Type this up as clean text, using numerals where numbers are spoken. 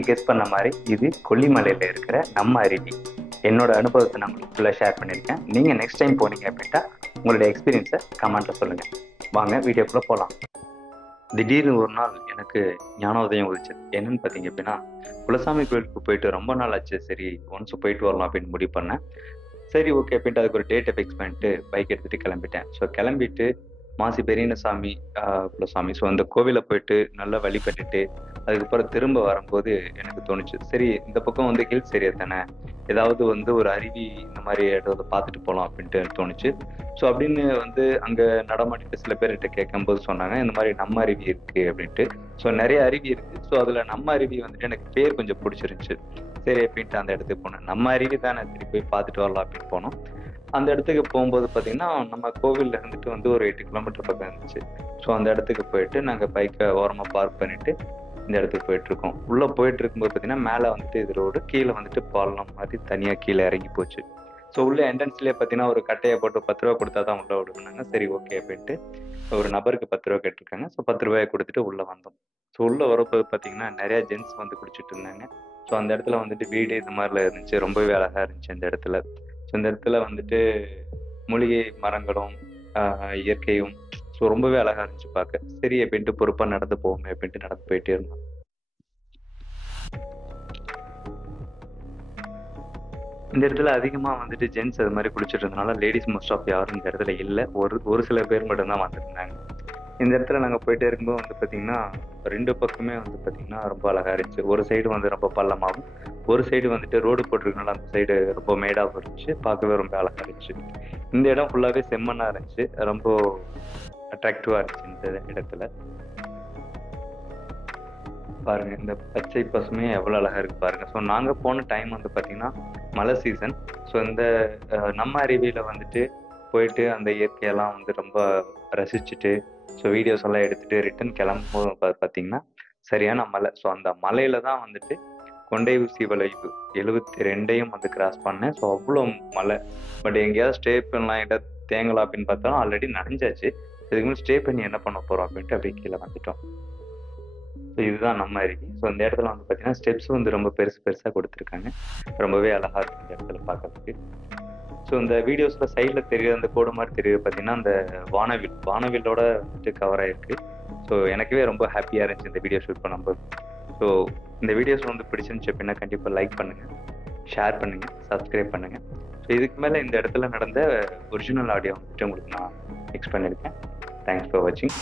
நீங்கள் கெஸ் பண்ண மாதிரி இது கொல்லிமலையில் இருக்கிற நம்ம அருவி. என்னோட அனுபவத்தை நான் உங்களுக்கு ஃபுல்லாக ஷேர் பண்ணியிருக்கேன். நீங்கள் நெக்ஸ்ட் டைம் போனீங்க அப்படின்னா உங்களுடைய எக்ஸ்பீரியன்ஸை கமெண்ட்டில் சொல்லுங்கள். வாங்க வீடியோக்குள்ளே போகலாம். திடீர்னு ஒரு நாள் எனக்கு ஞானோதயம் உதிச்சது. என்னன்னு பார்த்தீங்க அப்படின்னா, குலசாமி கோயிலுக்கு போயிட்டு ரொம்ப நாள் ஆச்சு, சரி ஒன்ஸ் போயிட்டு வரலாம் அப்படின்னு முடிவு பண்ணேன். சரி ஓகே அப்படின்ட்டு அதுக்கு ஒரு டேட்டை ஃபிக்ஸ் பண்ணிட்டு பைக் எடுத்துகிட்டு கிளம்பிட்டேன். ஸோ கிளம்பிட்டு மாசி பெரியசாமி குலசாமி ஸோ அந்த கோவிலை போயிட்டு நல்லா வழிபட்டுட்டு அதுக்கப்புறம் திரும்ப வரும்போது எனக்கு தோணுச்சு, சரி இந்த பக்கம் வந்து ஹில்ஸ் ஏரியா தானே, ஏதாவது வந்து ஒரு அருவி இந்த மாதிரி இடத்த பார்த்துட்டு போகலாம் அப்படின்ட்டு தோணுச்சு. ஸோ அப்படின்னு வந்து அங்கே நடமாட்டிட்டு சில பேர்கிட்ட கேட்கும்போது சொன்னாங்க, இந்த மாதிரி நம்ம அருவி இருக்குது அப்படின்ட்டு. ஸோ நிறைய அருவி இருக்குது. ஸோ அதில் நம்ம அருவி வந்துட்டு எனக்கு பேர் கொஞ்சம் பிடிச்சிருந்துச்சு. சரி அப்படின்ட்டு அந்த இடத்துக்கு போனேன். நம்ம அருவி தானே, சரி போய் பார்த்துட்டு வரலாம் அப்படின்னு போனோம். அந்த இடத்துக்கு போகும்போது பார்த்தீங்கன்னா நம்ம கோவிலில் இருந்துட்டு வந்து ஒரு 8 கிலோமீட்டர் பக்கம் இருந்துச்சு. ஸோ அந்த இடத்துக்கு போயிட்டு நாங்கள் பைக்கை ஓரமாக பார்க் பண்ணிட்டு இந்த இடத்துக்கு போயிட்டுருக்கோம். உள்ளே போயிட்டு இருக்கும்போது பார்த்தீங்கன்னா மேலே வந்துட்டு இது ரோடு, கீழே வந்துட்டு பாலம் மாதிரி தனியாக கீழே இறங்கி போச்சு. ஸோ உள்ளே என்ட்ரன்ஸ்லேயே பார்த்தீங்கன்னா ஒரு கட்டையை போட்டு 10 ரூபா கொடுத்தா தான் உள்ளே விடுவாங்க. சரி ஓகே அப்படின்ட்டு ஒரு நபருக்கு 10 ரூபா கேட்டிருக்காங்க. ஸோ 10 ரூபாயை கொடுத்துட்டு உள்ளே வந்தோம். ஸோ உள்ளே வரப்போது பார்த்தீங்கன்னா நிறையா ஜென்ஸ் வந்து குடிச்சிட்டு இருந்தாங்க. ஸோ அந்த இடத்துல வந்துட்டு வீடு இது மாதிரிலாம் இருந்துச்சு. ரொம்பவே அழகாக இருந்துச்சு அந்த இடத்துல. ஸோ இந்த இடத்துல வந்துட்டு மூலிகை மரங்களும் இயற்கையும் ஸோ ரொம்பவே அழகாக இருந்துச்சு பார்க்க. சரி அப்படின்ட்டு பொறுப்பாக நடந்து போவோமே அப்படின்ட்டு நடந்து போயிட்டே இருந்தோம். இந்த இடத்துல அதிகமாக வந்துட்டு ஜென்ஸ் அது மாதிரி குளிச்சுட்டு இருந்தனால லேடிஸ் மோஸ்ட் ஆஃப் யாரும் இந்த இடத்துல இல்லை. ஒரு சில பேர் மட்டும்தான் வந்துருந்தாங்க. இந்த இடத்துல நாங்கள் போயிட்டே இருக்கும்போது வந்து பார்த்திங்கன்னா 2 பக்கமே வந்து பார்த்திங்கன்னா ரொம்ப அழகாக இருந்துச்சு. ஒரு சைடு வந்து ரொம்ப பள்ளமாகவும், ஒரு சைடு வந்துட்டு ரோடு போட்டிருக்கனால அந்த சைடு ரொம்ப மேடாகவும் இருந்துச்சு. பார்க்கவே ரொம்ப அழகாக இருந்துச்சு. இந்த இடம் ஃபுல்லாகவே செம்மண்ணாக இருந்துச்சு. ரொம்ப அட்ராக்டிவாக இருந்துச்சு இந்த இடத்துல. பாருங்க இந்த பச்சை பசுமே எவ்வளோ அழகாக இருக்குது பாருங்க. ஸோ நாங்கள் போன டைம் வந்து பார்த்திங்கன்னா மழை சீசன். ஸோ இந்த நம்ம அருவியில் வந்துட்டு போயிட்டு அந்த இயற்கையெல்லாம் வந்து ரொம்ப ரசிச்சுட்டு ஸோ வீடியோஸ் எல்லாம் எடுத்துகிட்டு ரிட்டன் கிளம்பும்போது பார்த்தீங்கன்னா சரியான மலை. ஸோ அந்த மலையில தான் வந்துட்டு கொண்டை ஊசி வளைவு 72 வந்து கிராஸ் பண்ணேன். ஸோ அவ்வளோ மலை. பட் எங்கேயாவது ஸ்டே பண்ணலாம், இடம் தேங்கலாம் அப்படின்னு பார்த்தாலும் ஆல்ரெடி நனைஞ்சாச்சு. இதுக்கு முன்னாடி ஸ்டே பண்ணி என்ன பண்ண போகிறோம் அப்படின்ட்டு அப்படியே கீழே வந்துட்டோம். ஸோ இதுதான் நம்ம அருவி. ஸோ இந்த இடத்துல வந்து பார்த்தீங்கன்னா ஸ்டெப்ஸ் வந்து ரொம்ப பெருசாக கொடுத்துருக்காங்க. ரொம்பவே அழகாக இருக்குது இந்த இடத்துல பார்க்கறதுக்கு. ஸோ இந்த வீடியோஸில் சைடில் தெரியுற அந்த கோடு மாதிரி தெரியுது பார்த்தீங்கன்னா அந்த வானவில்லோட வந்துட்டு கவர் ஆகிருக்கு. ஸோ எனக்குவே ரொம்ப ஹாப்பியாக இருந்துச்சு இந்த வீடியோ ஷூட் பண்ணும்போது. ஸோ இந்த வீடியோஸ் வந்து பிடிச்சிருந்துச்சு அப்படின்னா கண்டிப்பாக லைக் பண்ணுங்கள், ஷேர் பண்ணுங்கள், சப்ஸ்கிரைப் பண்ணுங்கள். ஸோ இதுக்கு மேலே இந்த இடத்துல நடந்த ஒரிஜினல் ஆடியோ வந்துட்டு உங்களுக்கு நான் மிக்ஸ் பண்ணியிருக்கேன். தேங்க்ஸ் ஃபார் வாட்சிங்.